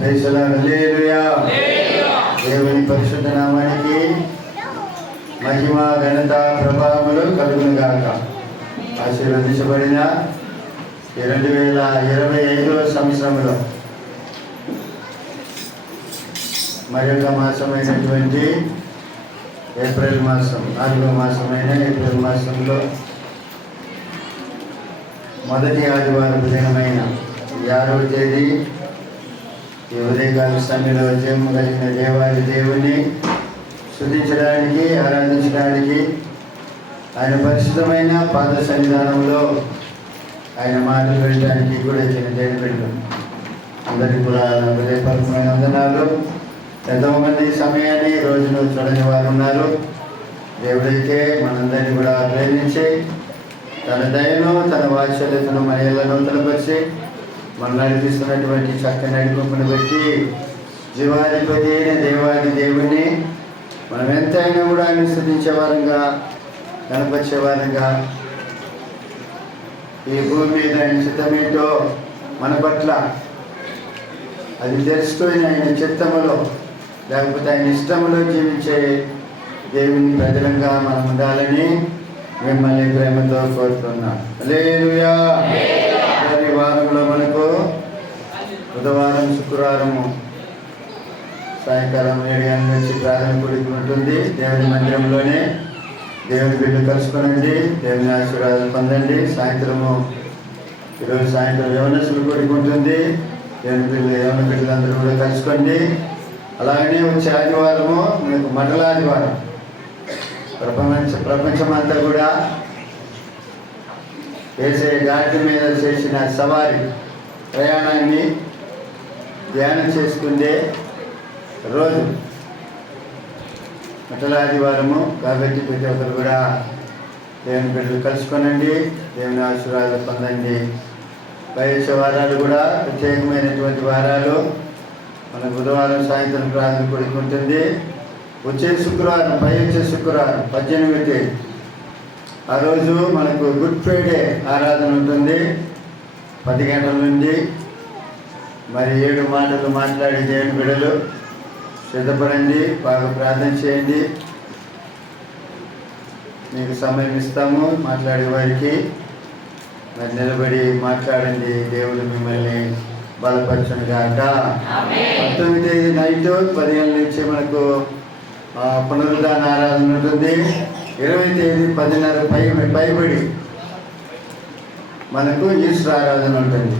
హల్లెలూయా. దేవుని పరిశుద్ధ నామానికి మహిమ, ఘనత, ప్రభావములు కలుగును గాక. ఆశీర్వదించబడిన 2025 సంవత్సరంలో మరొక మాసమైనటువంటి ఏప్రిల్ మాసం, 4వ మాసమైన ఏప్రిల్ మాసంలో మొదటి ఆదివారపు దినమైన 6వ తేదీ ఈ ఉదయకాల సమయంలో జయము కలిగిన దేవాది దేవుని స్తుతించడానికి, ఆరాధించడానికి, ఆయన పరిశుద్ధమైన పాద సన్నిధానంలో ఆయన మాటలు వినడానికి కూడా ఇచ్చిన దేవుని బిడ్డలు అందరికీ కూడా హృదయపూర్వకమైన వందనాలు. ఎంతోమంది సమయాన్ని రోజును చూడని వారు ఉన్నారు. దేవుడైతే మనందరినీ కూడా ప్రేమించి తన దయను, తన వాత్సల్యతను మన ఇళ్లను నూతనపరిచి మనం నడిపిస్తున్నటువంటి చక్కని నడిపింపుని బట్టి జీవాధిపతి అయిన దేవాది దేవుణ్ణి మనం ఎంతైనా కూడా స్తుతించే వారంగా, కనపరిచే వారంగా, ఈ భూమి మీద ఆయన చిత్తమేంటో మన పట్ల అది తెలుసుకొని ఆయన చిత్తములో లేకపోతే ఆయన ఇష్టములో జీవించే దేవుని ప్రజలంగా మనం ఉండాలని మిమ్మల్ని ప్రేమతో కోరుతున్నాం. హల్లెలూయా. ఈ వారంలో మనకు బుధవారం, శుక్రవారము సాయంకాలం 7 గంటల నుంచి ప్రార్థన కూడిక ఉంటుంది. దేవుని మందిరంలోనే దేవుని బిడ్డలు కలుసుకొనండి, దేవుని ఆశీర్వాదాలు పొందండి. ఈరోజు సాయంత్రం యవనస్తులు కూడిక ఉంటుంది. దేవుని యవన బిడ్డలందరూ కూడా కలుసుకోండి. అలాగనే వచ్చే ఆదివారము మనకు మండల ఆదివారం. ప్రపంచమంతా కూడా వేసే గాడి మీద చేసిన సవారీ ప్రయాణాన్ని ధ్యానం చేసుకునే రోజు మండల ఆదివారము కాబట్టి ప్రతి ఒక్కరు కూడా దేవుని బిడ్డలు కలుసుకోనండి, దేవుని ఆశీర్వాదాలు పొందండి. వచ్చే వారాలు కూడా ప్రత్యేకమైనటువంటి వారాలు. మన బుధవారం సాయంత్రం ప్రార్థన కూడిక ఉంటుంది. వచ్చే శుక్రవారం 18 తేదీ ఆ రోజు మనకు గుడ్ ఫ్రైడే ఆరాధన ఉంటుంది 10 గంటల నుండి. మరి 7 మాటలు మాట్లాడే దేవుని బిడ్డలు సిద్ధపడండి, బాగా ప్రార్థన చేయండి. మీకు సమయం ఇస్తాము మాట్లాడే వారికి. మరి నిలబడి మాట్లాడండి, దేవుడు మిమ్మల్ని బలపరచును గాక. 19వ తేదీ నైట్ 10 గంటల నుంచి మనకు పునరుద్ధాన ఆరాధన ఉంటుంది. 20వ తేదీ 10:30 పైబడి మనకు ఈస్టర్ ఆరాధన ఉంటుంది.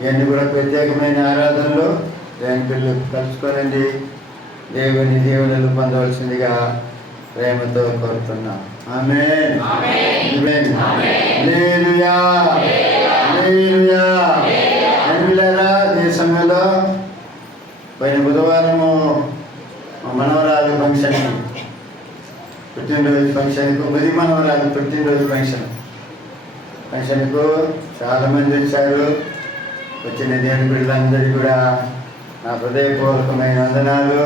ఇవన్నీ కూడా ప్రత్యేకమైన ఆరాధనలు. దేవుని పిల్లలు కలుసుకోనండి, దేవుని దీవెనలు పొందవలసిందిగా ప్రేమతో కోరుతున్నాం. ఆమేన్. హల్లెలూయా. హల్లెలూయా. ఈ సమయంలో పోయిన బుధవారము మనవరాలు ఫంక్షన్కి, పుట్టినరోజు ఫంక్షన్కు, బుధి మనవరాలు పుట్టినరోజు ఫంక్షన్కు చాలామంది వచ్చారు. వచ్చిన దేవుని బిడ్డలందరికీ కూడా నా హృదయపూర్వకమైన వందనాలు.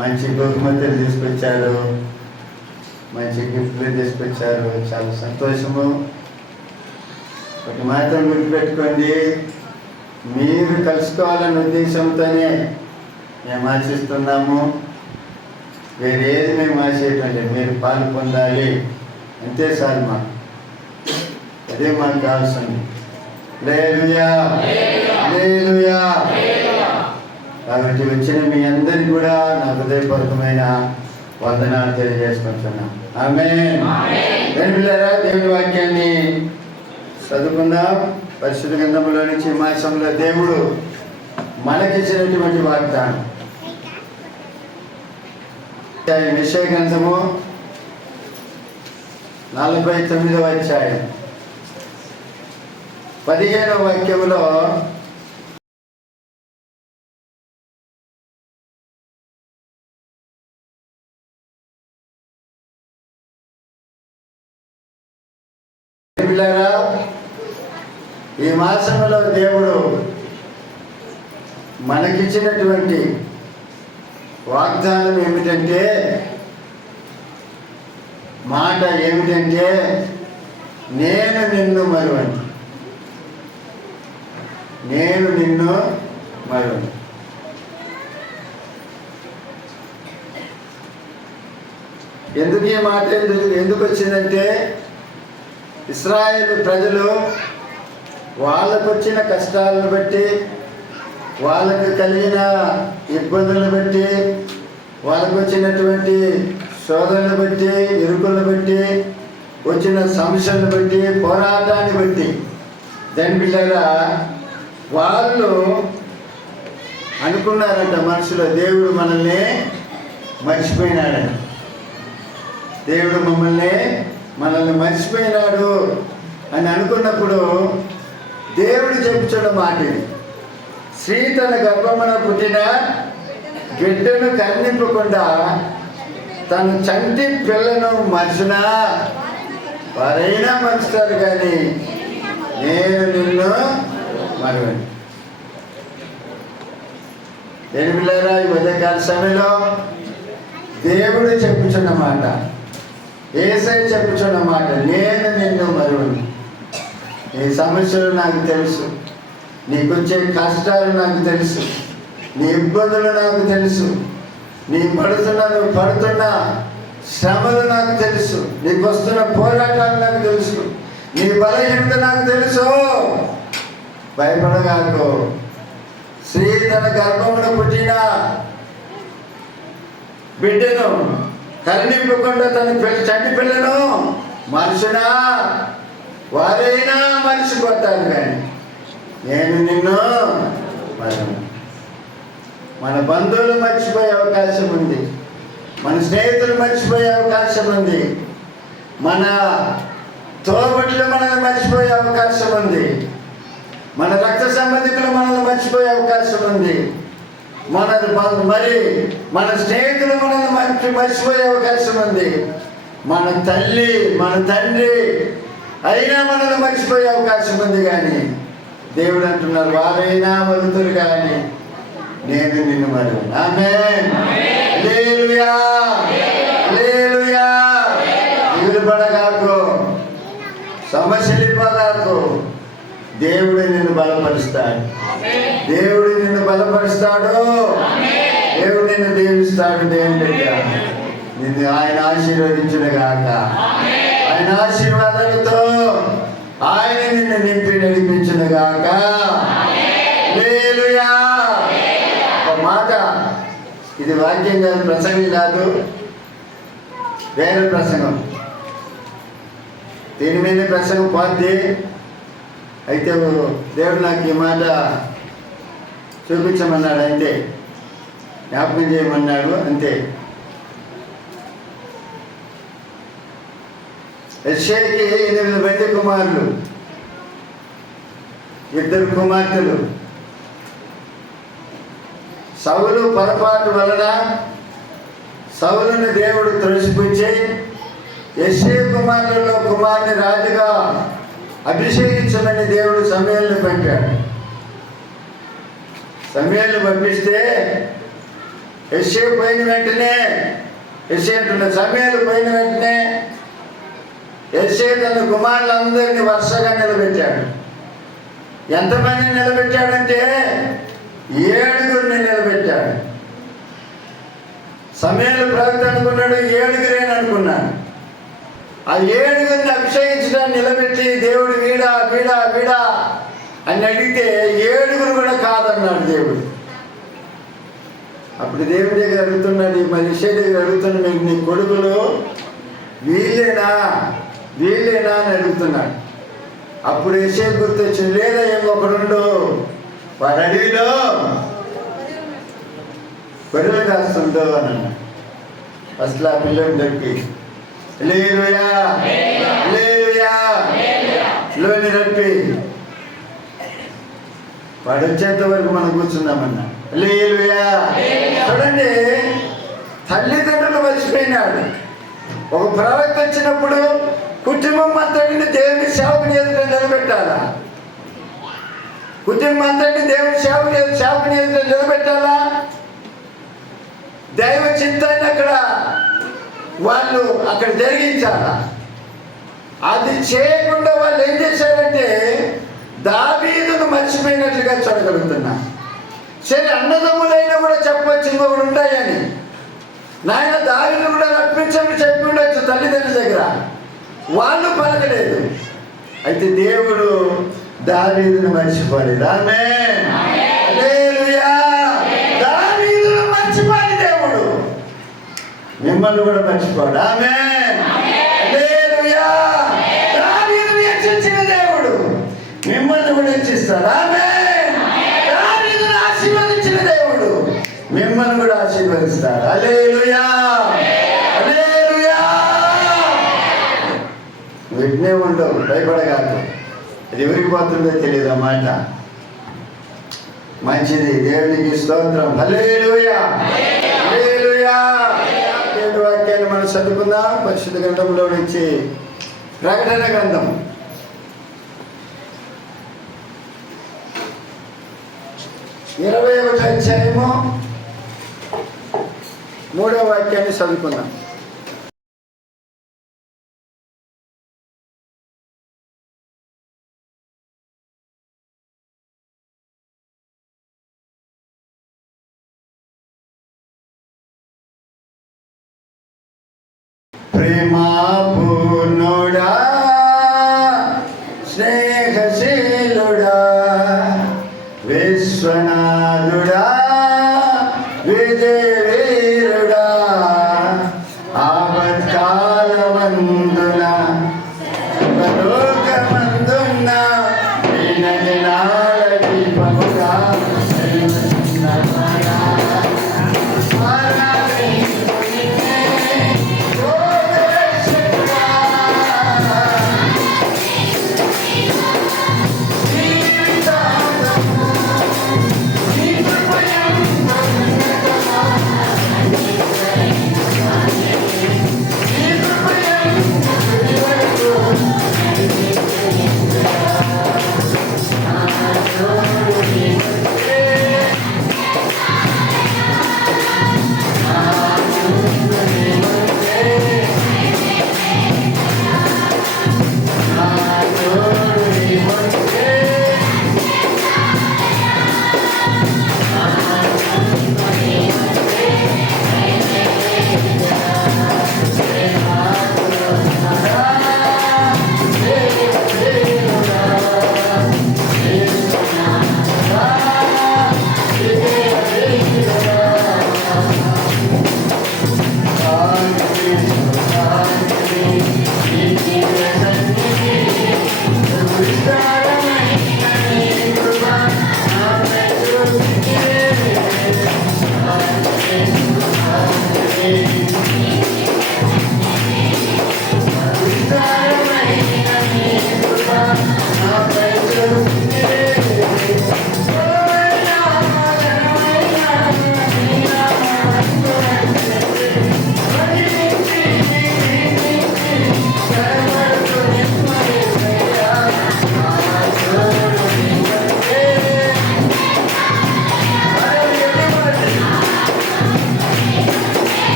మంచి బహుమతులు తీసుకొచ్చారు, మంచి గిఫ్ట్లు తీసుకొచ్చారు. చాలా సంతోషము. ఒకటి మాత్రం గుర్తుపెట్టుకోండి, మీరు కలుసుకోవాలనే ఉద్దేశంతోనే మేము ఆశిస్తున్నాము. వేరేది మేము ఆశించటం లేదు, మీరు పాలు పొందాలి అంతే సార్. అదే మాకు కావాల్సింది. హల్లెలూయా. హల్లెలూయా. కాబట్టి వచ్చిన మీ అందరికీ కూడా నా హృదయపూర్వకమైన వందనాలు తెలియజేసుకుంటున్నాను. ఆమేన్. దేవుని వాక్యాన్ని చదువుకుందాం. పరిశుద్ధ గ్రంథంలో నుంచి మాసంలో దేవుడు మనకిచ్చినటువంటి వాగ్దానం. యెషయా గ్రంథము 49వ అధ్యాయం 15వ వాక్యములో ఈ మాసంలో దేవుడు మనకిచ్చినటువంటి వాగ్దానం ఏమిటంటే, మాట ఏమిటంటే, నేను నిన్ను మరువను, నేను నిన్ను మరువను. ఎందుకు ఈ మాట ఎందుకు వచ్చిందంటే, ఇశ్రాయేలు ప్రజలు వాళ్ళకు వచ్చిన కష్టాలను బట్టి, వాళ్ళకు కలిగిన ఇబ్బందులను బట్టి, వాళ్ళకు వచ్చినటువంటి శోధనలు బట్టి, ఇరుకులను బట్టి, వచ్చిన సమస్యలను బట్టి, పోరాటాన్ని బట్టి, దాని బిడ్డగా వాళ్ళు అనుకున్నారంట మనసులో, దేవుడు మనల్ని మర్చిపోయినాడని. దేవుడు మనల్ని మర్చిపోయినాడు అని అనుకున్నప్పుడు దేవుడు చెప్పుచున్న మాట ఇది, స్త్రీ తన గర్భమున పుట్టిన బిడ్డను కరుణింపకుండా తన చంటి పిల్లను మర్చినా వారైనా మరుస్తారు, కానీ నేను నిన్ను మరువను. దేని పిల్లరా, ఈ ఉదయకాల సమయంలో దేవుడు చెప్పుచున్న మాట, యేసయ్య చెప్పుచున్న మాట, నేను నిన్ను మరువను. నీ సమస్యలు నాకు తెలుసు, నీకొచ్చే కష్టాలు నాకు తెలుసు, నీ ఇబ్బందులు నాకు తెలుసు, నువ్వు పడుతున్న శ్రమలు నాకు తెలుసు, నీకు వస్తున్న పోరాటాలు నాకు తెలుసు, నీ బలహీనత నాకు తెలుసు, భయపడగాకు. స్త్రీ తన గర్భమున పుట్టిన బిడ్డను కరుణింపకుండా తన చంటి పిల్లను మనుషునా వారైనా మర్చిపోతారు, కానీ నేను నిన్ను మరువను. మన బంధువులు మర్చిపోయే అవకాశం ఉంది, మన స్నేహితులు మర్చిపోయే అవకాశం ఉంది, మన తోబుట్లు మనల్ని మర్చిపోయే అవకాశం ఉంది, మన రక్త సంబంధికులు మనల్ని మర్చిపోయే అవకాశం ఉంది, మన స్నేహితులు మనల్ని మర్చిపోయే అవకాశం ఉంది, మన తల్లి మన తండ్రి అయినా మనల్ని మర్చిపోయే అవకాశం ఉంది. కానీ దేవుడు అంటున్నారు, వారైనా మరుతురు, కానీ నేను నిన్ను మరువను. ఆమేన్. హల్లెలూయా, హల్లెలూయా. దిగులు పడగాకు, సమస్యలిపోగాకు. దేవుడు నిన్ను బలపరుస్తాడు, దేవుడు నిన్ను బలపరుస్తాడు, దేవుడు నిన్ను దీవిస్తాడు. దేవుని బిడ్డ, నిన్ను ఆయన ఆశీర్వదించును గాక. ఆయన ఆశీర్వాదాలతో ఆయన నిన్ను నింపి నడిపించును గాక. హల్లెలూయా. ఒక మాట, ఇది వాక్యం కాదు, ప్రసంగం కాదు, వేరే ప్రసంగం. దీని మీద ప్రసంగం పోద్ది. అయితే దేవుడు నాకు ఈ మాట చూపించమన్నాడు, అంతే, జ్ఞాపకం చేయమన్నాడు, అంతే. యెషయాకి 8 మంది కుమారులు, 2 కుమార్తెలు. సౌలు పొరపాటు వలన సౌలుని దేవుడు త్రోసిపుచ్చి యెషయా కుమారులలో కుమార్ని రాజుగా అభిషేకించమని దేవుడు సమూయేలును పంపాడు. సమూయేలును పంపిస్తే యెషయా పోయిన వెంటనే, సమూయేలు పోయిన వెంటనే యెషయా తన కుమారులందరినీ వరుసగా నిలబెట్టాడు. ఎంతమందిని నిలబెట్టాడంటే 7 నిలబెట్టాడు. సమూయేలు ప్రవక్త అనుకున్నాడు 7 అనుకున్నాడు. ఆ 7 అభిషేకించడానికి నిలబెట్టి దేవుడు వీడా వీడా వీడా అని అడిగితే 7 కూడా కాదన్నాడు దేవుడు. అప్పుడు దేవుడి దగ్గర అడుగుతున్నాడు, మరి యెషయా దగ్గర అడుగుతున్నాడు, మీకు నీ కొడుకులు వీళ్ళేనా అని అడుగుతున్నాడు. అప్పుడు యెషయా గుర్తొచ్చింది, లేదా ఇంకొకడుండు, వాడు అడవిలో గొర్రెలు కాస్తుందో అని అన్నాడు. అసలు ఆ పిల్లలు దొరికి హల్లెలూయా, హల్లెలూయా లోని రప్పి వాడు వచ్చేంత వరకు మనం కూర్చుందామన్నా. హల్లెలూయా. చూడండి, తల్లిదండ్రులు మర్చిపోయినాడు. ఒక ప్రవక్త వచ్చినప్పుడు కుటుంబం అంతటిని దేవుని సేవకుని ఎదుట నిలబెట్టాలా, కుటుంబం అంతటిని దేవుని సేవకుని ఎదుట నిలబెట్టాలా. దైవ చింతాన్ని వాళ్ళు అక్కడ జరిగించాలా. అది చేయకుండా వాళ్ళు ఏం చేశారంటే దావీదును మర్చిపోయినట్లుగా చూడగలుగుతున్నా. సరే, అన్నదమ్ములైనా కూడా చెప్పవచ్చు ఇంకొకడు ఉంటాయని, నాయన దావీదు కూడా రప్పించమని చెప్పి ఉండొచ్చు తల్లిదండ్రుల దగ్గర, వాళ్ళు పలకలేదు. అయితే దేవుడు దావీదును మర్చిపోలేదు. ఆమేన్, హల్లెలూయా. దావీదును మర్చిపోని దేవుడు మిమ్మల్ని కూడా మర్చిపోడు. ఆమేన్, హల్లెలూయా. దావీదును హెచ్చించిన దేవుడు మిమ్మల్ని కూడా హెచ్చిస్తాడు. ఆమేన్. దావీదును ఆశీర్వదించిన దేవుడు మిమ్మల్ని కూడా ఆశీర్వదిస్తాడు. హల్లెలూయా, హల్లెలూయా. విఘ్నే ఉండవు, భయపడగాదు. అది ఎవరికి పోతుందో తెలియదు అన్నమాట. మంచిది, దేవునికి స్తోత్రం. హల్లెలూయా, హల్లెలూయా. దేవుని వాక్యాన్ని మనం చదువుకుందాం. పరిశుద్ధ గ్రంథంలో నుంచి ప్రకటన గ్రంథం 21వ అధ్యాయము 3వ వాక్యాన్ని చదువుకుందాం. ప్రేమాపూర్ణుడా, స్నేహశీలుడా, విశ్వనాథుడా, విజయవీరుడా, ఆపత్కాలమందున లోకమందున్న వినయనాల దీపముగా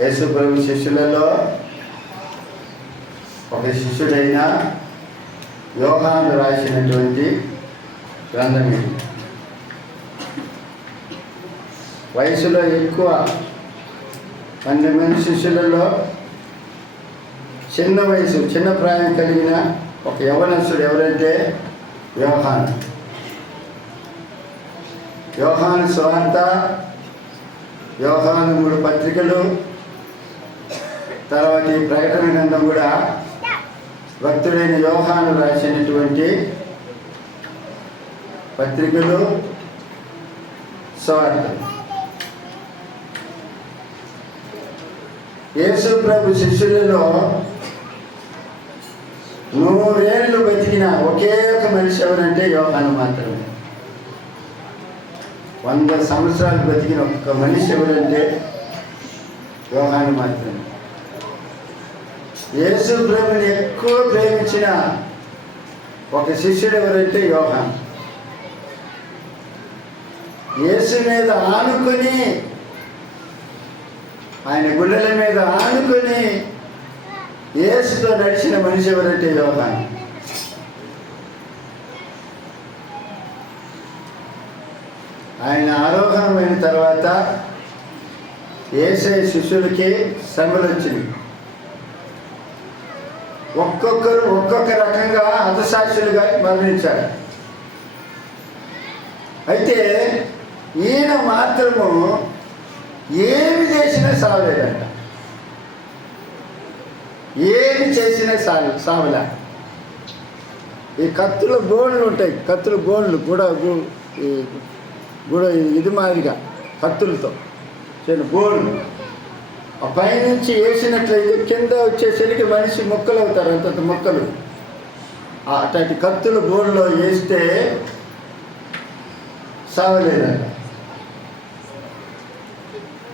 యేసు ప్రభు శిష్యులలో ఒక శిష్యుడైన యోహాను రాసినటువంటి గ్రంథం ఇది. వయసులో ఎక్కువ 12 మంది శిష్యులలో చిన్న ప్రాయం కలిగిన ఒక యవనస్తుడు ఎవరంటే యోహాను సువార్త, యోహాను 3 పత్రికలు, తర్వాత ఈ ప్రకటన గ్రంథం కూడా భక్తుడైన యోహాను రాసినటువంటి పత్రికలు, సువార్తలు. యేసు ప్రభు శిష్యులలో 100 ఏళ్ళు బతికిన ఒకే ఒక మనిషి ఎవరంటే యోహాను మాత్రమే. 100 సంవత్సరాలు బతికిన ఒక్క మనిషి ఎవరంటే యోహాను మాత్రమే. యేసు ప్రభుని ఎక్కువ ప్రేమించిన ఒక శిష్యుడు ఎవరంటే యోహాను. యేసు మీద ఆనుకొని, ఆయన గుండెల మీద ఆనుకొని యేసుతో నడిచిన మనిషి ఎవరంటే యోహాను. ఆయన ఆరోహణమైన తర్వాత యేసే శిష్యులకి శ్రమలు వచ్చింది. ఒక్కొక్కరు ఒక్కొక్క రకంగా హతసాక్షులుగా మరణించారు. అయితే ఈయన మాత్రము ఏమి చేసినా సావలేదంట. ఏమి చేసినా సావలే. ఈ కత్తుల గోళ్ళు ఉంటాయి, కత్తుల గోళ్ళు కూడా ఇది మాదిరిగా కత్తులతో చిన్న గోళ్ళు ఆ పైనుంచి వేసినట్లయితే కింద వచ్చేసరికి మనిషి మొక్కలు అవుతారు, అంతంత మొక్కలు. అట్లాంటి కత్తుల గోళ్ళలో వేస్తే సావలేదంట.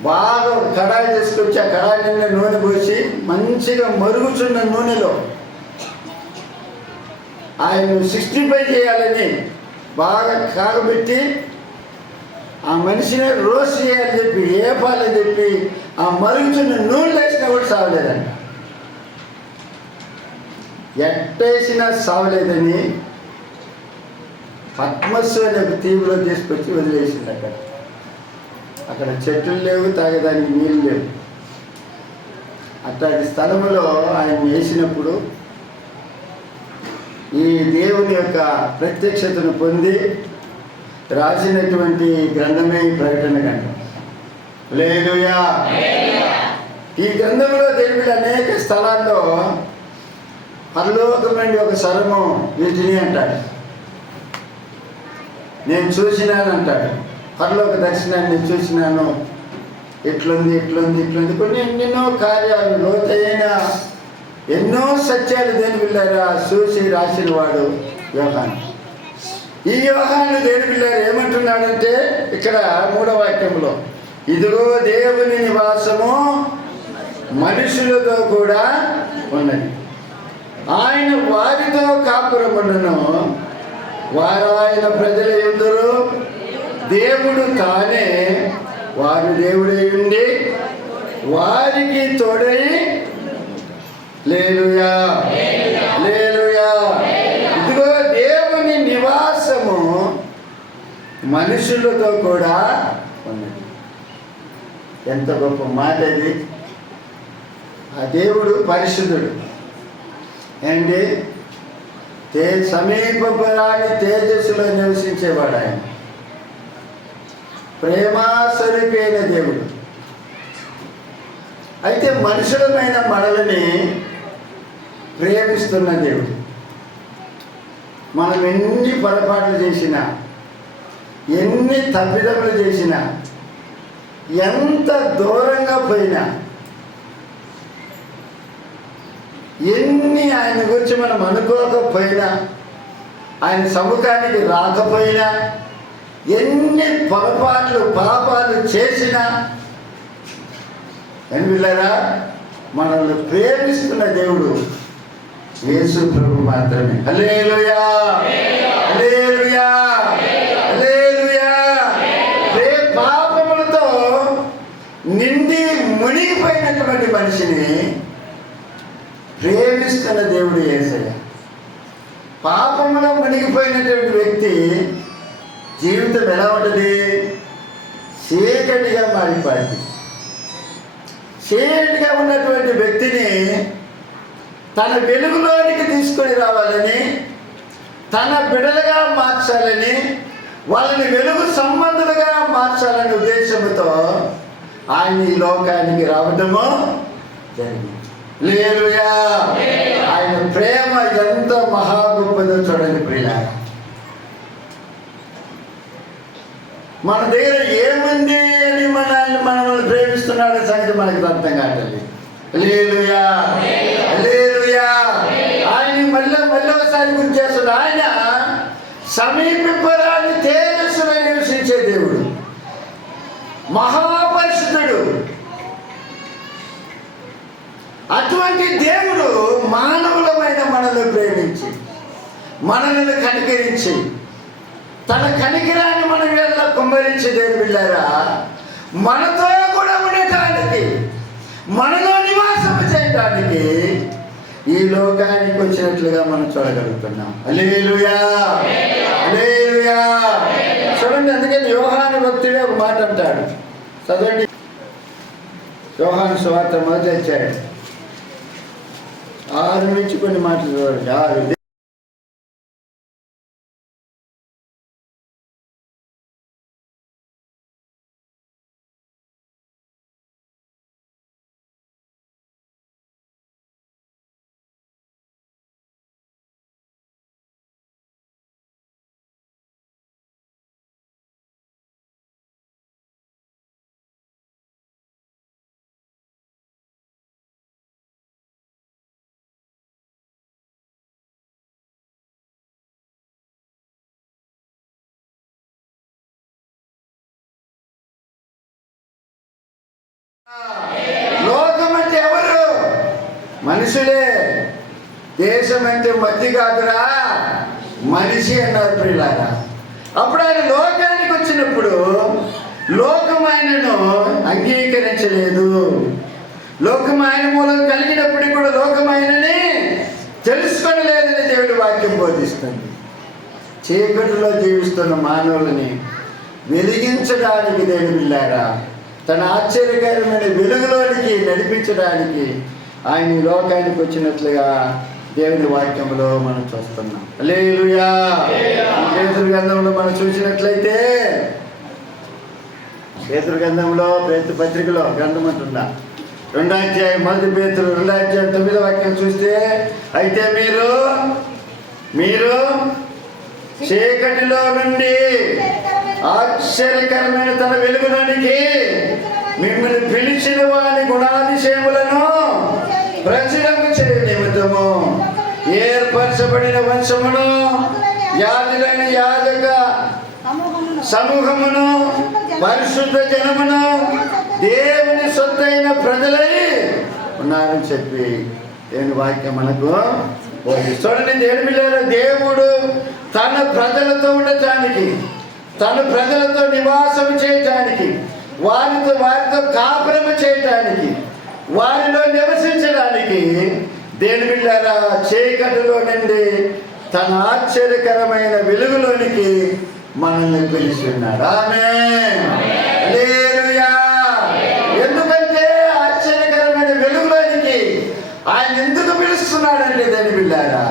బాగా కడాయి తీసుకొచ్చి ఆ కడాయి నిండా నూనె పోసి మంచిగా మరుగుచున్న నూనెలో ఆయన 65 చేయాలని బాగా కాగబెట్టి ఆ మనిషిని రోస్ట్ చేయాలని చెప్పి ఏపాలని చెప్పి ఆ మరుగుచున్న నూనె వేసినా కూడా సావలేదంట. ఎట్టేసినా సావలేదని పద్మస్సు అనే తీవులో తీసుకొచ్చి వదిలేసింది. అక్కడ చెట్లు లేవు, తాగేదానికి నీళ్ళు లేవు. అట్లాంటి స్థలంలో ఆయన వేసినప్పుడు ఈ దేవుని యొక్క ప్రత్యక్షతను పొంది రాసినటువంటి గ్రంథమే ఈ ప్రకటన గ్రంథం. హల్లెలూయా. ఈ గ్రంథంలో దేవుడు అనేక స్థలాల్లో పరలోకం నుండి ఒక స్వరము వీటిని అంటాడు, నేను చూసినాను అంటాడు. పరలోక దర్శనాన్ని నేను చూసినాను, ఇట్లుంది కొన్ని ఎన్నెన్నో కార్యాలు, లోతైన ఎన్నో సత్యాలు దేని పిల్లారా చూసి రాసిన వాడు యోహాను. ఈ యోహాను దేని పిల్లారు ఏమంటున్నాడంటే ఇక్కడ 3వ వాక్యంలో, ఇదిగో దేవుని నివాసము మనుషులతో కూడా ఉన్నది, ఆయన వారితో కాపురమును, వారు ఆయన ప్రజల యందురు, దేవుడు తానే వారు దేవుడై ఉండి వారికి తోడై. హల్లెలూయా, హల్లెలూయా. ఇదిగో దేవుని నివాసము మనుషులతో కూడా ఉన్నది. ఎంత గొప్ప మాట ఇది. ఆ దేవుడు పరిశుద్ధుడు అండి, సమీపరాని తేజస్సులో నివసించేవాడు. ఆయన ప్రేమాస్వరూపైన దేవుడు. అయితే మనుషులమైన మనల్ని ప్రేమిస్తున్న దేవుడు. మనం ఎన్ని పొరపాట్లు చేసినా, ఎన్ని తప్పిదములు చేసినా, ఎంత దూరంగా పోయినా, ఎన్ని ఆయన గురించి మనం అనుకోకపోయినా, ఆయన సముఖానికి రాకపోయినా, ఎన్ని పొరపాట్లు పాపాలు చేసినా ఎన్నిళ్ళరా మనల్ని ప్రేమిస్తున్న దేవుడు యేసు ప్రభు మాత్రమే. హల్లెలూయా, హల్లెలూయా, హల్లెలూయా. పాపములతో నిండి మునిగిపోయినటువంటి మనిషిని ప్రేమిస్తున్న దేవుడు యేసయ్య. పాపంలో మునిగిపోయినటువంటి వ్యక్తి జీవితం ఎలా ఉంటుంది? చీకటిగా మారిపోయింది. చీకటిగా ఉన్నటువంటి వ్యక్తిని తన వెలుగులోనికి తీసుకొని రావాలని, తన బిడ్డలుగా మార్చాలని, వాళ్ళని వెలుగు సంబంధులుగా మార్చాలనే ఉద్దేశంతో ఆయన ఈ లోకానికి రావడము జరిగింది. హల్లెలూయా. ఆయన ప్రేమ ఎంత మహా గొప్పదో చూడండి ప్రియులారా. మన దగ్గర ఏముంది అని మనల్ని ప్రేమిస్తున్నాడు సంగతి మనకి అర్థం కావట్లేదు. హల్లెలూయా, హల్లెలూయా. ఆయన మళ్ళీ ఒకసారి గుర్తు చేస్తున్నాడు. ఆయన సమీపింపరాని తేజస్సులో నివసించే దేవుడు, మహాపరిశుద్ధుడు. అటువంటి దేవుడు మానవులమైన మనల్ని ప్రేమించి, మనల్ని కనికరించి, తన కనికిరాన్ని మన మీద కుమ్మరించి దేవుడు బిడ్డలారా, మనతో కూడా ఉండటానికి, మనలో నివాసం చేయడానికి ఈ లోకానికి వచ్చినట్లుగా మనం చూడగలుగుతున్నాం. హల్లెలూయా, హల్లెలూయా. చూడండి, అందుకని యోహాను భక్తుడే ఒక మాట అంటాడు, చదవండి. యోహాను సువార్త 1వ అధ్యాయం 6 నుంచి కొన్ని మాటలు చూడండి. 6. లోకం అంటే ఎవరు? మనుషులే. దేశం అంటే మధ్య కాదురా, మనిషి అన్నారు ప్రియులారా. అప్పుడు ఆయన లోకానికి వచ్చినప్పుడు లోకం ఆయనను అంగీకరించలేదు. లోకం ఆయన మూలం కలిగినప్పుడు కూడా లోకం ఆయనని తెలుసుకోలేదని దేవుడి వాక్యం బోధిస్తుంది. చీకటిలో జీవిస్తున్న మానవులని వెలిగించడానికి దేవుడు బిడ్డలారా, తన ఆశ్చర్యకరమైన వెలుగులోనికి నడిపించడానికి ఆయన ఈ లోకానికి వచ్చినట్లుగా దేవుని వాక్యంలో మనం చూస్తున్నాం. హల్లెలూయా. పేతురు గ్రంథంలో మనం చూసినట్లయితే, పేతురు గ్రంథంలో, పేతురు పత్రికలో గ్రంథం అంటుందా 2వ అధ్యాయం 1 పేతురు 2వ అధ్యాయం 9వ వాక్యం చూస్తే, అయితే మీరు చీకటిలో నుండి ఆశ్చర్యకరమైన తన వెలుగులోనికి మిమ్మల్ని పిలిచిన వారి గుణాతిశయములను ప్రచురము చేయ నిమిత్తము ఏర్పరచబడిన వంశమును, యాజకులైన యాజక సమూహమును, పరిశుద్ధ జనమును, దేవుని సొత్తైన ప్రజలై ఉన్నారని చెప్పి దేవుని వాక్యం మనకు చూడండి. దేవుని బిడ్డలారా, దేవుడు తన ప్రజలతో ఉండటానికి, తన ప్రజలతో నివాసం చేయటానికి, వారితో కాపురము చేయటానికి, వారిలో నివసించడానికి దేవుని బిడ్డలారా చీకటిలో నుండి తన ఆశ్చర్యకరమైన వెలుగులోనికి మనల్ని పిలుస్తున్నాడు. ఆమేన్, హల్లెలూయా. ఎందుకంటే ఆశ్చర్యకరమైన వెలుగులోనికి ఆయన ఎందుకు పిలుస్తున్నాడంటే దేవుని బిడ్డలారా,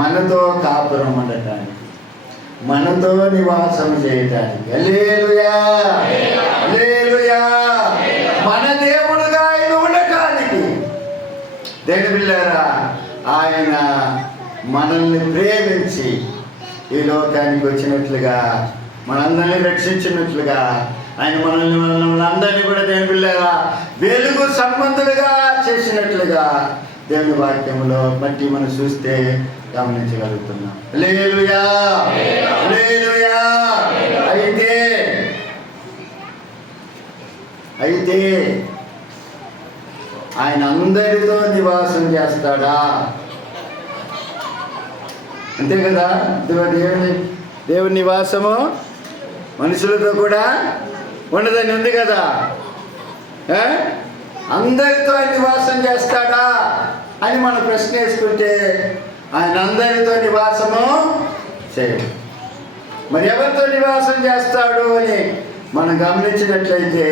మనతో కాపురం ఉండటానికి, మనతో నివాసం చేయటానికి. హల్లెలూయా, హల్లెలూయా. మన దేవుడుగా ఆయన ఉండటానికి దేవుని బిడ్డలారా ఆయన మనల్ని ప్రేమించి ఈ లోకానికి వచ్చినట్లుగా, మనందరినీ రక్షించినట్లుగా, ఆయన మనల్ని అందరినీ కూడా దేవుని బిడ్డలారా వెలుగు సంబంధులుగా చేసినట్లుగా దేవుని వాక్యంలో బట్టి మనం చూస్తే గమనించగలుగుతున్నాం. హల్లెలూయా, హల్లెలూయా. అయితే ఆయన అందరితో నివాసం చేస్తాడా? అంతే కదా. దేవుని నివాసము మనుషులతో కూడా ఉండదని ఉంది కదా. అందరితో నివాసం చేస్తాడా అని మనం ప్రశ్న వేసుకుంటే ఆయన అందరితో నివాసము చేయడు. మరి ఎవరితో నివాసం చేస్తాడు అని మనం గమనించినట్లయితే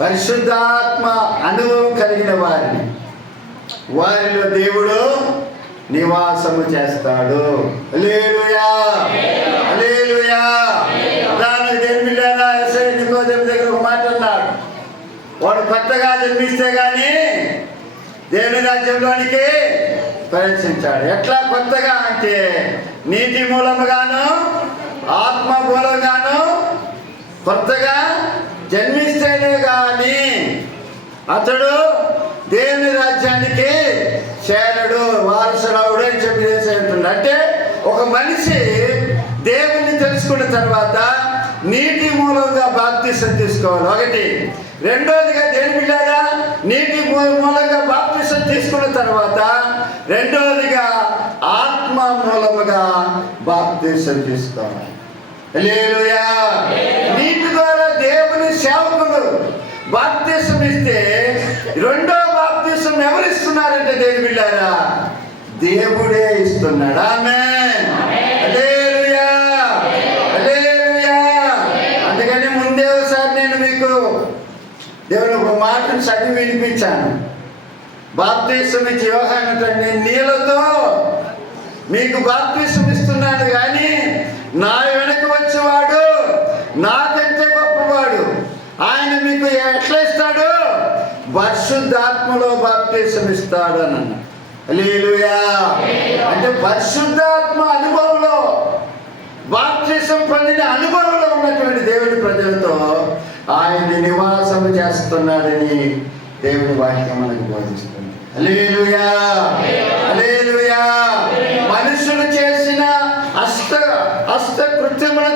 పరిశుద్ధాత్మ అనుభవం కలిగిన వారిలో దేవుడు నివాసము చేస్తాడు. హల్లెలూయా, హల్లెలూయా. నికోదేము దగ్గర ఒక మాట అన్నాడు, వాడు కొత్తగా జన్మిస్తే గాని దేవుని రాజ్యంలోనికి ప్రవేశించాడు. ఎట్లా కొత్తగా అంటే నీటి మూలముగాను ఆత్మ మూలంగాను కొత్తగా జన్మిస్తేనే కానీ అతడు దేవుని రాజ్యానికి చేరడు, వారసురావుడు అని చెప్పి చేసేంటున్నాడు. అంటే ఒక మనిషి దేవుణ్ణి తెలుసుకున్న తర్వాత నీటి మూలంగా బాప్తిసం తీసుకోవాలి ఒకటి. రెండోదిగా దేని బిడ్డగా నీటి మూలంగా బాప్తిసం తీసుకున్న తర్వాత రెండోదిగా ఆత్మ మూలముగా బాప్తిసం తీసుకోవాలి. హల్లెలూయా. నీటి ద్వారా దేవుని సేవకులు బాప్తిసం ఇస్తే రెండో బాప్తిసం ఎవరు ఇస్తున్నారంటే దేని బిడ్డారా దేవుడే ఇస్తున్నాడు. ఆమేన్, హల్లెలూయా, హల్లెలూయా. అందుకని ముందే ఒకసారి నేను మీకు దేవుని ఒక మాటను చదివి వినిపించాను. బాప్తిసం ఇచ్చి యోహాను నేను నీళ్ళతో మీకు బాప్తిసం ఇస్తున్నాను, కానీ నా వెనక వచ్చేవాడు నాకంటే గొప్పవాడు, ఆయన మీకు ఎట్లా ఇస్తాడు, పరిశుద్ధాత్మలో బాప్తిసం ఇస్తాడు అని అన్నాడు. హల్లెలూయా. అంటే పరిశుద్ధాత్మ అనుభవంలో బాప్తిసం పొందిన అనుభవంలో ఉన్నటువంటి దేవుని ప్రజలతో ఆయన నివాసం చేస్తున్నాడని దేవుని వాక్యం మనకు బోధిస్తుంది. హల్లెలూయా, హల్లెలూయా. మనుషులు చేసిన అష్ట కృత్యములలో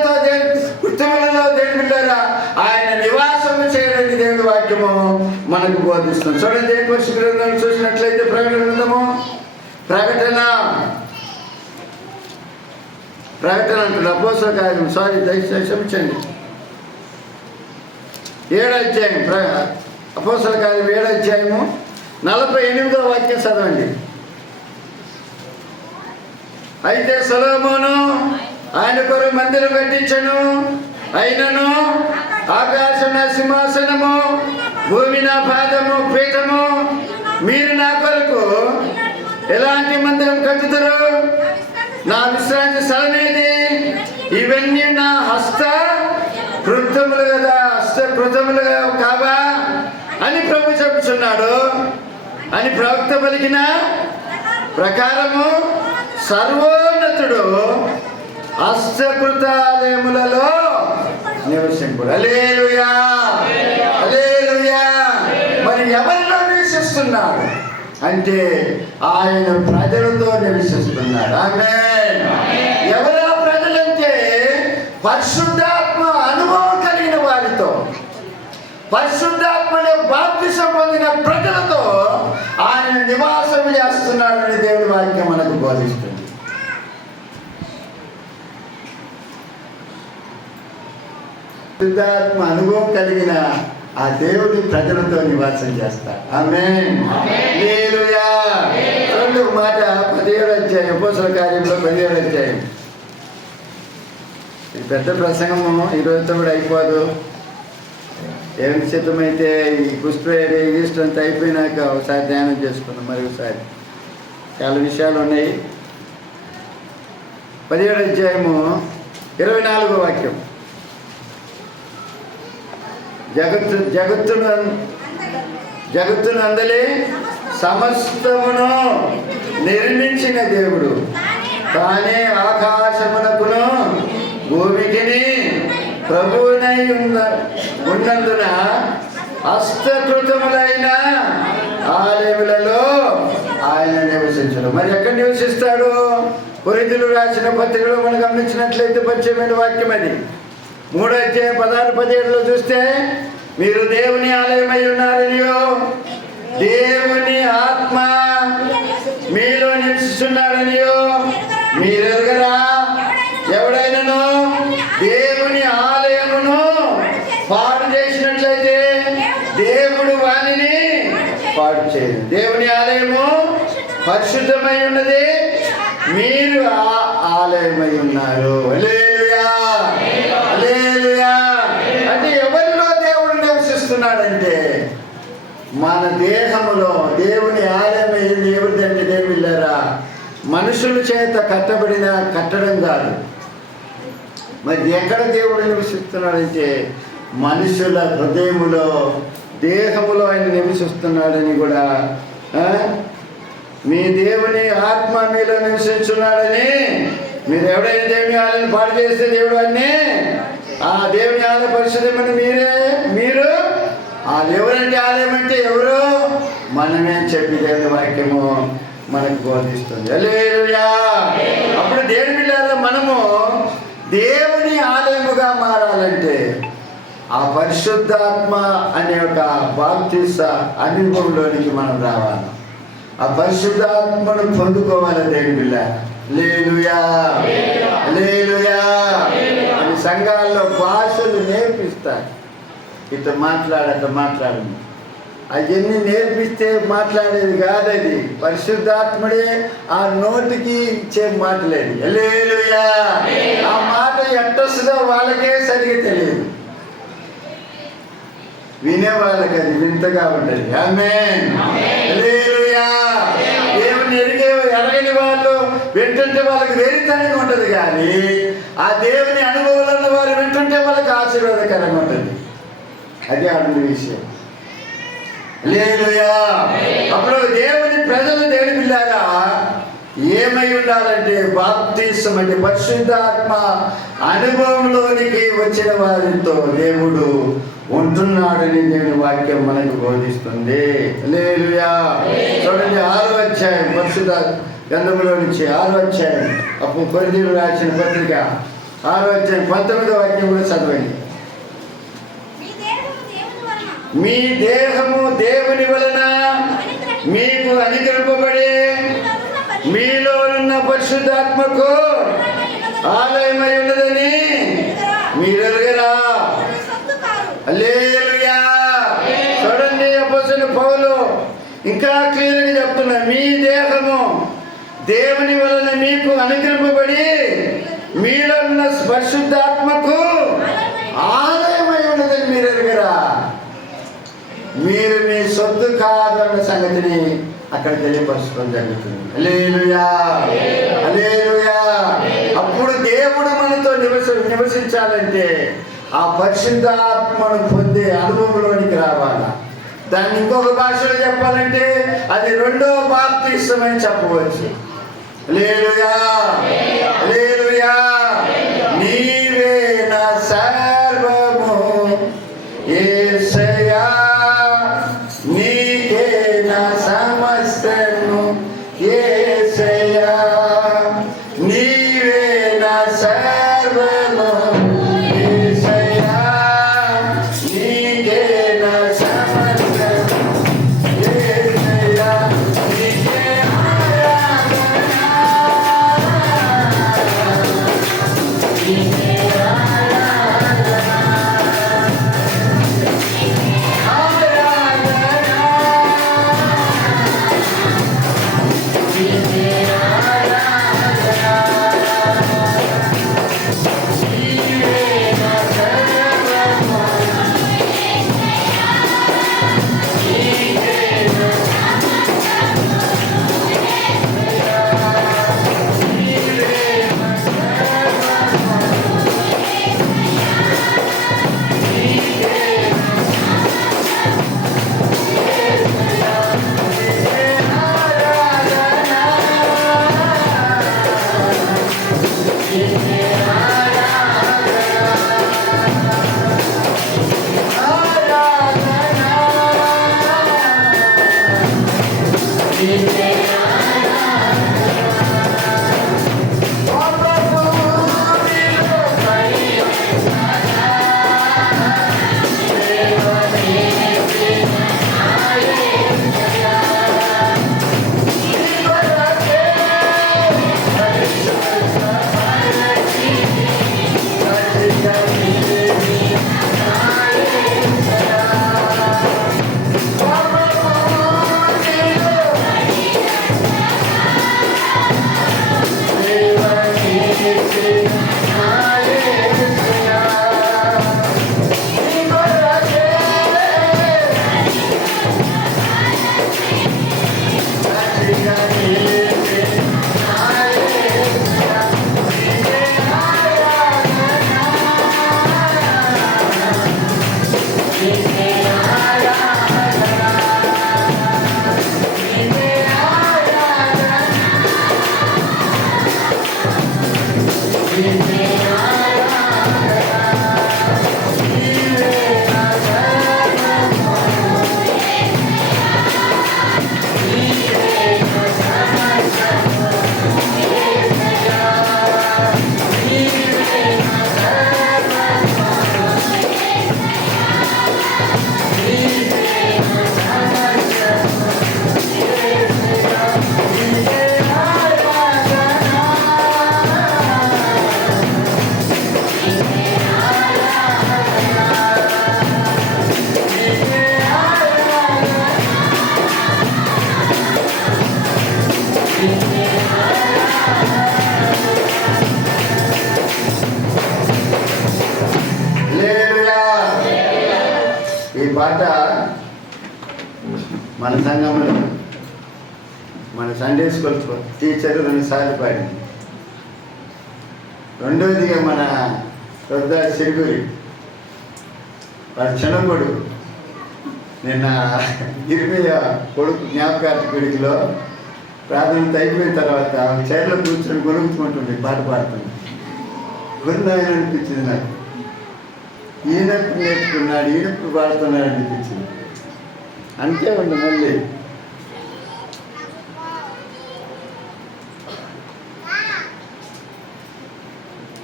దేవుని బిడ్డలారా ఆయన నివాసము చేయడానికి దేవుని వాక్యము మనకు బోధిస్తుంది. చూడండి, పరిశుద్ధ గ్రంథం చూసినట్లయితే ప్రకటన గ్రంథము ప్రకటన అంటుంది అపోస్తల కార్యం, దయచేసి క్షమించండి, 7వ అధ్యాయం, అపోస్తల కార్యం 7వ అధ్యాయము 48వ వాక్యం చదవండి. అయితే సొలొమోను ఆయన కొరకు మందిరం కట్టించెను, అయినను ఆకాశం నా సింహాసనము, భూమి నా పాదము పీఠము. మీరు నా కొరకు ఎలాంటి మందిరం కట్టుతారు? నా విశ్రాంతి స్థలమేది? ఇవన్నీ నా హస్త కృతములు కదా, హస్త కృతములు కావా అని ప్రభు చెప్పుచున్నాడు అని ప్రవక్త పలికిన ప్రకారము సర్వోన్నతుడు హస్తకృతాలయములలో నివసింపుడు. హల్లెలూయా, హల్లెలూయా. మరి ఎవరిలో నివసిస్తున్నాడు అంటే ఆయన ప్రజలతో నివసిస్తున్నాడు. ఆమేన్. ఎవరా ప్రజలంటే పరిశుద్ధాత్మ అనుభవం కలిగిన వారితో, పరిశుద్ధాత్మనే బాప్తిసం పొందిన ప్రజలతో ఆయన నివాసం చేస్తున్నాడని దేవుని వాక్యం మనకు బోధిస్తుంది. పరిశుద్ధాత్మ అనుభవం కలిగిన ఆ దేవుని ప్రజలతో నివాసం చేస్తాడు. ఆమేన్, హల్లెలూయా. రెండవ మాట 17వ అధ్యాయం, అపోస్తల కార్యంలో 17వ అధ్యాయం. ఇది పెద్ద ప్రసంగము, ఈరోజుతో కూడా అయిపోదు. ఏం సిద్ధమైతే ఈ ఈస్టర్ అంతా అయిపోయినాక ఒకసారి ధ్యానం చేసుకున్నాం. మరి ఒకసారి చాలా విషయాలు ఉన్నాయి. 17వ అధ్యాయము 24వ వాక్యం. జగత్తును అందలే సమస్తమును నిర్మించిన దేవుడు తానే ఆకాశమునకును భూమికిని ప్రభువునై ఉన్నందున హస్తకృతములైన ఆలయములలో ఆయన నివసించడు. మరి ఎక్కడ నివసిస్తాడు? కొరింథీయులు రాసిన పత్రికలో మనం గమనించినట్లయితే పరిచయమైన వాక్యం అది. 3వ అధ్యాయం 16-17 చూస్తే మీరు దేవుని ఆలయమై ఉన్నారనియో దేవుని ఆత్మ మీలో నివసిస్తున్నాడనియో మీరెరుగరా? ఎవడైనాను దేవుని ఆలయమును పాడు చేసినట్లయితే దేవుడు వానిని పాడు చేయదు. దేవుని ఆలయము పరిశుద్ధమై ఉన్నది, మీరు ఆ ఆలయమై ఉన్నారు. హల్లెలూయా, హల్లెలూయా. అంటే ఎవరిలో దేవుడు నివసిస్తున్నాడంటే మన దేహములో. దేవుని ఆలయమై ఎవరిదంటే దేవుళ్ళారా, మనుషుల చేత కట్టబడిన కట్టడం కాదు. మరి ఎక్కడ దేవుడు నివసిస్తున్నాడంటే మనుషుల హృదయములో, దేహములో ఆయన నివసిస్తున్నాడని కూడా, మీ దేవుని ఆత్మ మీలో నివసించున్నాడని. మీరు ఎవడైనా దేవుని ఆలయం పాడు చేస్తే దేవుడు అన్నీ ఆ దేవుని ఆలయ పరిశుద్ధమని మీరు ఎవరంటే ఆలయం అంటే ఎవరు? మనమే చెప్పి దేవుని వాక్యము మనకు బోధిస్తుంది. హల్లెలూయా. అప్పుడు దేవుని బిడ్డలారా, మనము దేవుని ఆలయముగా మారాలంటే ఆ పరిశుద్ధాత్మ అనే ఒక బాప్తిస అనుభవంలోనికి మనం రావాలి. ఆ పరిశుద్ధాత్మను పొందుకోవాలి దేవుని బిడ్డ. హల్లెలూయా, హల్లెలూయా. అని సంఘాల్లో భాషలు నేర్పిస్తారు. ఇట్లా మాట్లాడదు అవన్నీ నేర్పిస్తే మాట్లాడేది కాదు. అది పరిశుద్ధాత్ముడే ఆ నోటికి ఇచ్చే మాటలేదు. హల్లెలూయా. ఆ మాట ఎట్టొస్తుందో వాళ్ళకే సరిగ్గా తెలియదు, వినే వాళ్ళకి అది వింతగా ఉంటుంది. ఆమేన్, హల్లెలూయా. దేవుని ఎరగని వాళ్ళు వింటుంటే వాళ్ళకి వేరితనంగా ఉంటుంది, కానీ ఆ దేవుని అనుభవాలు ఉన్న వారు వింటుంటే వాళ్ళకి ఆశీర్వాదకరంగా ఉంటుంది. అది అడుగు విషయం. హల్లెలూయా. అప్పుడు దేవుని ప్రజలు, దేవుని పిల్లారా, ఏమై ఉండాలంటే బాప్తిసం అంటే పరిశుద్ధాత్మ అనుభవంలోనికి వచ్చిన వారితో దేవుడు ఉంటున్నాడని దేవుని వాక్యం మనకు బోధిస్తుంది. హల్లెలూయా. చూడండి 6వ అధ్యాయం పరిశుద్ధ గ్రంథంలో నుంచి 6వ అధ్యాయం, అప్పుడు కొరింథీయులకు రాసిన పత్రిక 6వ అధ్యాయం 19వ వాక్యం కూడా చదవండి. మీ దేహము దేవుని వలన మీకు అనుగ్రహింపబడి మీలో ఉన్న పరిశుద్ధాత్మకు ఆలయమై ఉన్నదని మీరు ఎరుగరా? హల్లెలూయా. చూడండి, అపోస్తలుడు పౌలు ఇంకా క్లియర్గా చెప్తున్నా, మీ దేహము దేవుని వలన మీకు అనుగ్రహింపబడి మీలో ఉన్న పరిశుద్ధాత్మకు ఆలయమై ఉన్నదని మీరు ఎరుగరా? మీరు మీ సొత్తు కాదు అన్న సంగతిని అక్కడ తెలియపరచడం జరుగుతుంది. హల్లెలూయా, హల్లెలూయా. అప్పుడు దేవుడు మనతో నివసించాలంటే ఆ పరిశుద్ధాత్మను పొందే అనుభవంలోనికి రావాలా. దాన్ని ఇంకొక భాషలో చెప్పాలంటే అది 2వ బాప్తిసం అని చెప్పవచ్చు. హల్లెలూయా, హల్లెలూయా. నీవే నా సర్వము యేసయ్యా, నీకే నా సమస్తము యేసయ్యా, నీవే నా సర్వము యేసయ్యా, నీకే నా సమస్తము యేసయ్యా, నీకే ఆరాధన. మన సంఘంలో మన సండే స్కూల్ టీచర్ 2 సార్లు పాడింది. రెండోదిగా మన పెద్ద సిరుగురి వాడు చిన్నప్పుడు నిన్న ఇరిమియా కొడుకు జ్ఞాపకార్థ పిడికిలో ప్రార్థన అయిపోయిన తర్వాత చైర్లో కూర్చొని కొనుక్కుంటుంది, పాట పాడుతుంది. ఆయన అనిపించింది నాకు, ఈయనప్పుడు నేర్చుకున్నాడు, ఈయనప్పుడు పాడుతున్నాడు అనిపించింది. అంతే ఉంది. మళ్ళీ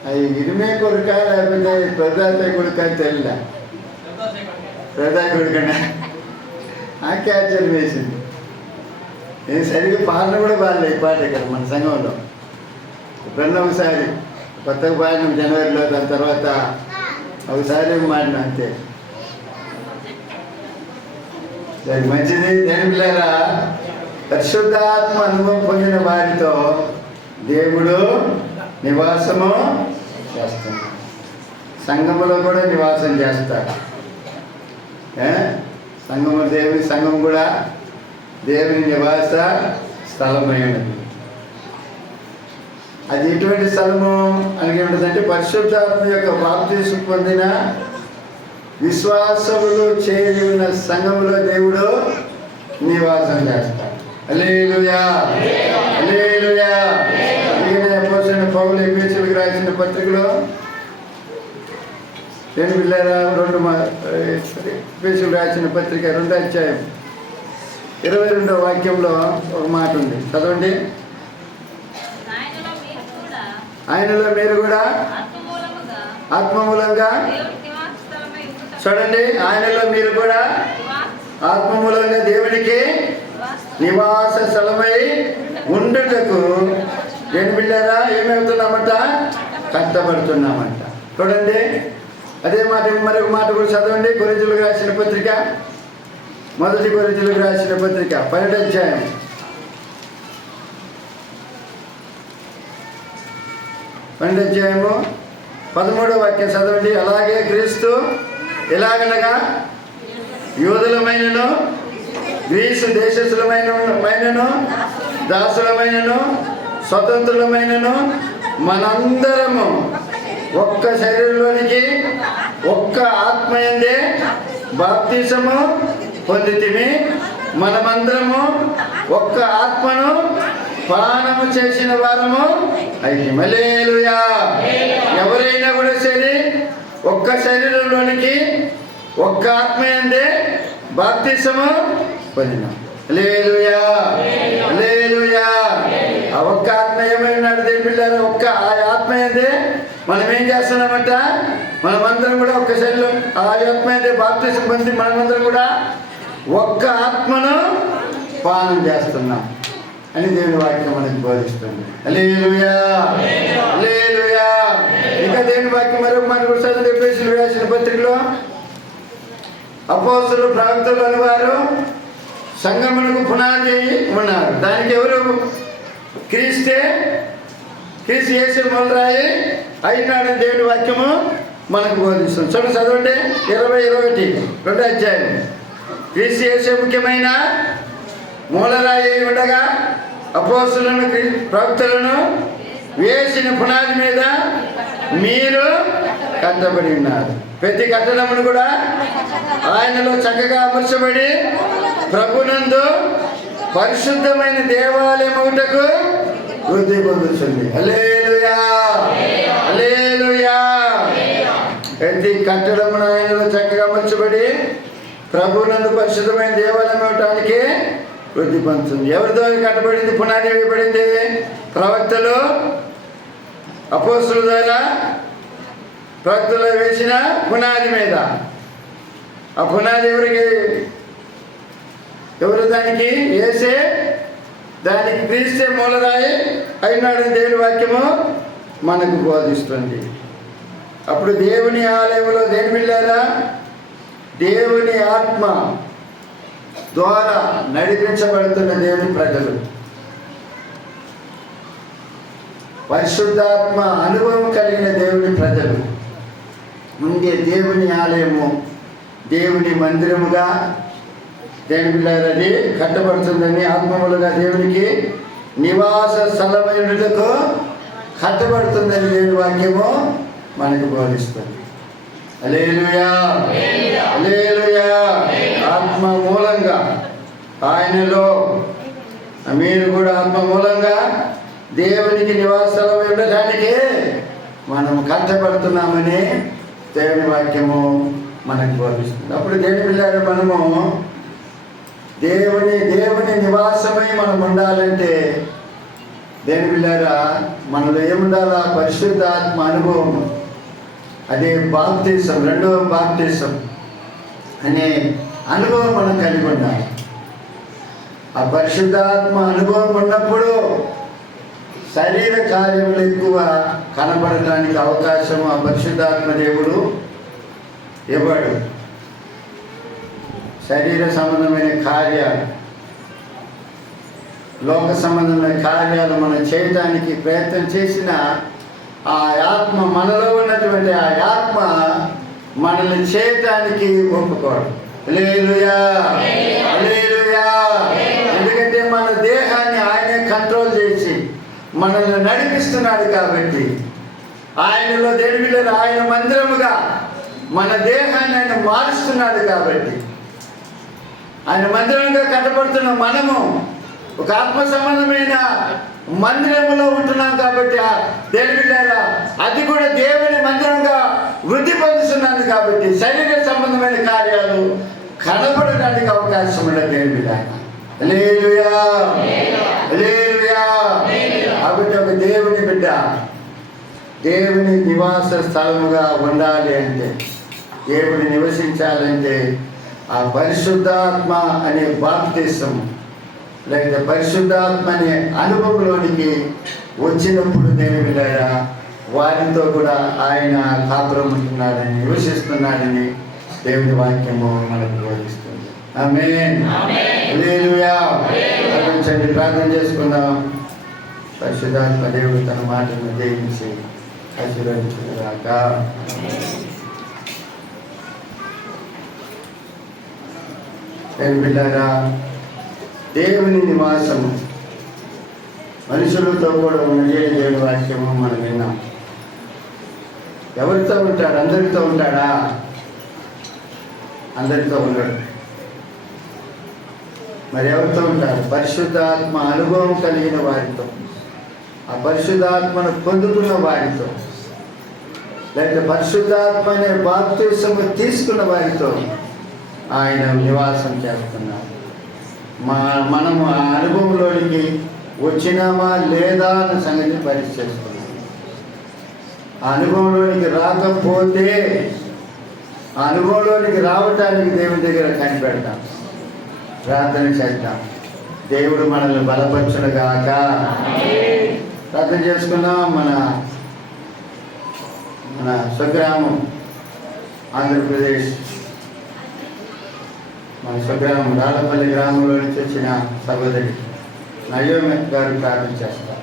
అవి ఇరిమే కొడుక లేకపోతే ప్రదాత కొడుక తెల్ల ప్రదా కొడుకనే ఆ క్యాచర్ వేసింది. నేను సరిగ్గా పాటలు కూడా పాడలే ఈ పాట ఇక్కడ మన సంఘంలో. ఎప్పుడన్నా ఒకసారి కొత్తగా పాడినాం జనవరిలో, దాని తర్వాత ఒకసారి పాడినా అంతే. సరే, మంచిది. నేను పిల్లరా, పరిశుద్ధాత్మ అనుభవం పొందిన వారితో దేవుడు నివాసము చేస్తాడు. సంఘములో కూడా నివాసం చేస్తాడు. సంఘము దేవుని సంఘం కూడా దేవుని నివాస స్థలమైనది. అది ఎటువంటి స్థలము అని ఏమిటంటే పరిశుద్ధాత్మ యొక్క బాప్తిస్మం పొందిన విశ్వాసములు చేరి ఉన్న సంఘములో దేవుడు నివాసం చేస్తాడు. హల్లెలూయా, హల్లెలూయా. అపోస్తలుడైన పౌలు ఎఫెసీయులకు రాసిన పత్రికలో నేను పిల్లరా ఎఫెసీయులకు రాసిన పత్రిక 2వ అధ్యాయం 22వ వాక్యంలో ఒక మాట ఉంది, చదవండి. ఆయనలో మీరు కూడా ఆత్మమూలంగా, చూడండి, ఆయనలో మీరు కూడా ఆత్మమూలంగా దేవునికి నివాస స్థలమై ఉండుటకు నేను బిడ్డారా ఏమవుతున్నామంట, కష్టపడుతున్నామంట. చూడండి, అదే మాట మరొక మాట కూడా చదవండి. కొరింథీయులకు రాసిన పత్రిక, 1 కొరింథీయులకు రాసిన పత్రిక 12వ అధ్యాయం 13వ వాక్యం చదవండి. అలాగే క్రీస్తు ఎలాగనగా యూదులమైనను గ్రీసు దేశస్థులమైనను దాసులమైనను స్వతంత్రులమైనను మనందరము ఒక్క శరీరంలోనికి ఒక్క ఆత్మయందే బాప్తిసము పొందితిమి, మనమందరము ఒక్క ఆత్మను పానము చేసిన వారము అయితే. హల్లెలూయా. ఎవరైనా కూడా సరే ఒక్క శరీరంలోనికి ఒక్క ఆత్మయందే బాప్తిసము పొందినాం. హల్లెలూయా, హల్లెలూయా. ఆ ఒక్క ఆత్మ ఏమైనాడు దేవుని పిల్లలు, ఒక్క ఆ ఆత్మయందే మనం ఏం చేస్తున్నామంట, మనమందరం కూడా ఒక్క శరీరం ఆ ఆత్మయందే బాప్తిసం పొంది మనమందరం కూడా ఒక్క ఆత్మను పానం చేస్తున్నాం అని దేవుని వాక్యం మనకి బోధిస్తుంది. హల్లెలూయా, హల్లెలూయా. ఇంకా దేవుని వాక్యం మరొక మాట కూడా చదివి ఎఫెసీయులకు రాసిన పత్రికలో అపోస్తలులు ప్రవక్తలు అనేవారు సంఘమునకు పునాది ఉన్నారు. దానికి ఎవరు? క్రీస్తు యేసు మూలరాయి అయినాడు దేవుని వాక్యము మనకు బోధిస్తుంది. చదవండి 20-21 2వ అధ్యాయం. క్రీస్తు యేసు ముఖ్యమైన మూలరాయి ఉండగా అపోస్తలులను ప్రవక్తలను వేసిన పునాది మీద మీరు కట్టబడి ఉన్నారు. ప్రతి కట్టడమును కూడా ఆయనలో చక్కగా అమర్చబడి ప్రభునందు పరిశుద్ధమైన దేవాలయముటకు వృద్ధి పొందుతుంది. హల్లెలూయా, హల్లెలూయా. ప్రతి కట్టడమును ఆయనలో చక్కగా అమర్చబడి ప్రభునందు పరిశుద్ధమైన దేవాలయం ఇవ్వటానికి వృద్ధి పొందుతుంది. ఎవరితో కట్టబడింది? పునాది వేయబడింది ప్రవక్తలు అపోస్తలుల ద్వారా ప్రవక్తలు వేసిన పునాది మీద. ఆ పునాది ఎవరు దానికి? యేసే. దానికి క్రీస్తే మూలరాయి అయినాడని దేవుని వాక్యము మనకు బోధిస్తుంది. అప్పుడు దేవుని ఆలయంలో దేని బిడ్డారా దేవుని ఆత్మ ద్వారా నడిపించబడుతున్న దేవుని ప్రజలు, పరిశుద్ధాత్మ అనుభవం కలిగిన దేవుని ప్రజలు ఉండే దేవుని ఆలయము దేవుని మందిరముగా దేని పిల్లలు అది కట్టబడుతుందని, ఆత్మములుగా దేవునికి నివాస స్థలమైనకు కట్టబడుతుందని దేవుని వాక్యము మనకు బోధిస్తుంది. హల్లెలూయా, హల్లెలూయా. ఆత్మ మూలంగా ఆయనలో మీరు కూడా ఆత్మ మూలంగా దేవునికి నివాస స్థలం ఉండటానికి మనం కష్టపడుతున్నామని దేవుని వాక్యము మనకు బోధిస్తుంది. అప్పుడు దేవుని పిల్లలు మనము దేవుని నివాసమై మనం ఉండాలంటే దేవుని పిల్లరా మనలో ఏముండాలా? పరిశుద్ధాత్మ అనుభవం. అదే బాప్తిసం, రెండవ బాప్తిసం అనే అనుభవం మనం కలిగి ఉండాలి. ఆ పరిశుద్ధాత్మ అనుభవం ఉన్నప్పుడు శరీర కార్యములు ఎక్కువ కనబడటానికి అవకాశం ఆ పరిశుద్ధాత్మ దేవుడు ఇవ్వడు. శరీర సంబంధమైన కార్యాలు, లోక సంబంధమైన కార్యాలు మనం చేయడానికి ప్రయత్నం చేసిన ఆ ఆత్మ, మనలో ఉన్నటువంటి ఆ ఆత్మ మనల్ని చేయటానికి ఒప్పుకోడు. హల్లెలూయా, హల్లెలూయా. ఎందుకంటే మన దేహాన్ని ఆయనే కంట్రోల్ చేసి మనల్ని నడిపిస్తున్నాడు కాబట్టి, ఆయనలో దేవుని ఆయన మందిరముగా మన దేహాన్ని ఆయన మారుస్తున్నాడు కాబట్టి, ఆయన మందిరంగా కట్టబడుతున్న మనము ఒక ఆత్మ సంబంధమైన మందిరములో ఉంటున్నాం కాబట్టి దేవుని బిడ్డలారా అది కూడా దేవుని మందిరంగా వృద్ధి పొందుతున్నాను కాబట్టి శరీర సంబంధమైన కార్యాలు కనబడడానికి అవకాశం ఉండదు. దేవుని బిడ్డలారా హల్లెలూయా, హల్లెలూయా. కాబట్టి ఒక దేవుని బిడ్డ దేవుని నివాస స్థలముగా ఉండాలి అంటే, దేవుని నివసించాలంటే ఆ పరిశుద్ధాత్మ అనే బాప్తిసం లేకపోతే పరిశుద్ధాత్మ అనే అనుభవంలోనికి వచ్చినప్పుడు దేవుని బిడ్డలారా వారితో కూడా ఆయన కాపురం ఉంటున్నాడని, నివసిస్తున్నాడని దేవుని వాక్యము మనకు బోధిస్తుంది. ఆమేన్, హల్లెలూయా. ప్రపంచాన్ని ప్రార్థన చేసుకుందాం. పరిశుద్ధాత్మ దేవుడు తన మాటను దీవించి ఆశీర్వదించుగాక. దేవుని బిడ్డలారా దేవుని నివాసము మనుషులతో కూడా ఉన్నదే దేవుని వాక్యము మనం విన్నాం. ఎవరితో ఉంటాడు? అందరితో ఉంటాడా? అందరితో ఉండడు. మరి ఎవరితో ఉంటారు? పరిశుద్ధాత్మ అనుభవం కలిగిన వారితో, ఆ పరిశుద్ధాత్మను పొందుకున్న వారితో, లేకపోతే పరిశుద్ధాత్మ అనే బాప్తిసము తీసుకున్న వారితో ఆయన నివాసం చేస్తున్నారు. మనము ఆ అనుభవంలోనికి వచ్చినామా లేదా అన్న సంగతి పరిశీలిస్తున్నాం. ఆ అనుభవంలోనికి రాకపోతే ఆ అనుభవంలోనికి రావటానికి దేవుని దగ్గర కనిపెడతాం, ప్రార్థన చేద్దాం. దేవుడు మనల్ని బలపరచునుగాక. ప్రార్థన చేసుకున్నాం. మన స్వగ్రామం ఆంధ్రప్రదేశ్, మన స్వగ్రామం రాళ్ళపల్లి గ్రామంలో నుంచి వచ్చిన సహోదరి నయోమి గారు ప్రార్థన చేస్తారు.